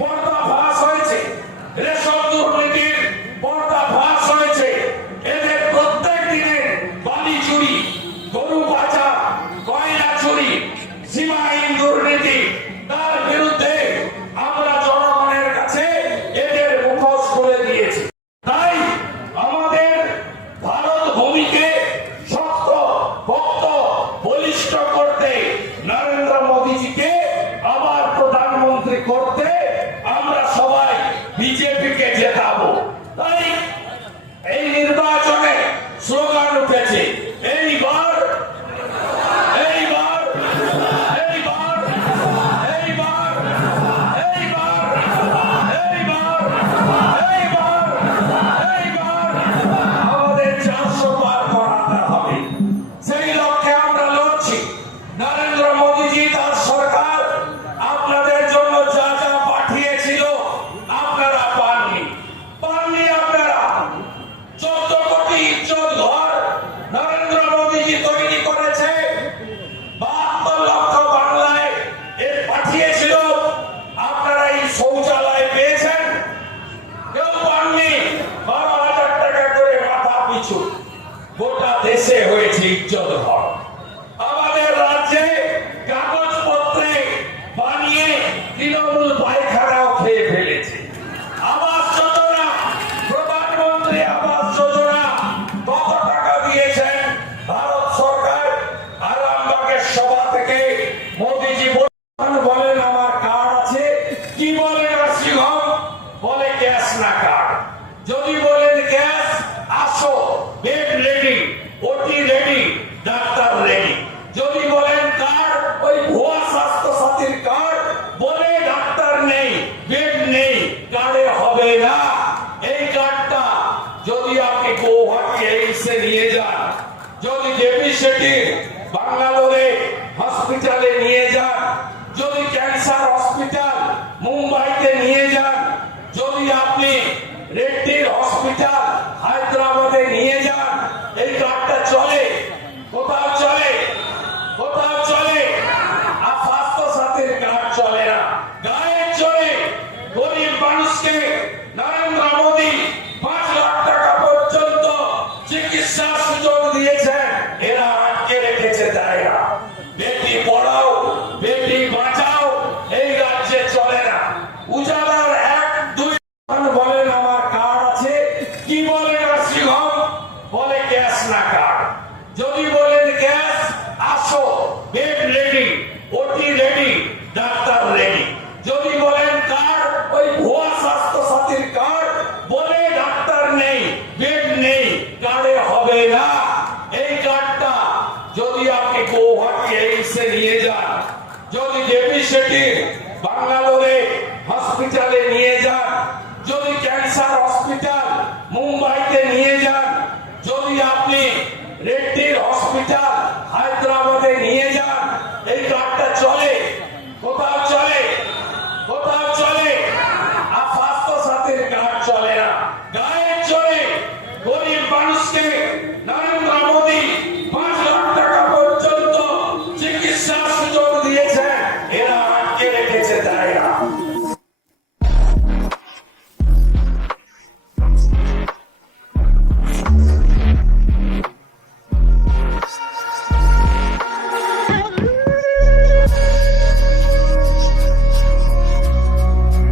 বর্তমান যদি জেপি শেঠি বাঙ্গালোরে হসপিটালে নিয়ে যান, যদি ক্যান্সার হসপিটাল মুম্বাইতে নিয়ে যান, যদি আপনি রেড্ডির হসপিটাল হায়দ্রাবাদে নিয়ে যান, এই কার্ডটা চলে, কোথাও চলে কোথাও চলে, আর স্বাস্থ্য কার্ড চলে না। গায়ে চলে, গরিব মানুষকে নরেন্দ্র যদি জেপি শেঠি বাঙ্গালোরে হসপিটালে নিয়ে যান যদি ক্যান্সার হসপিটাল মুম্বাইতে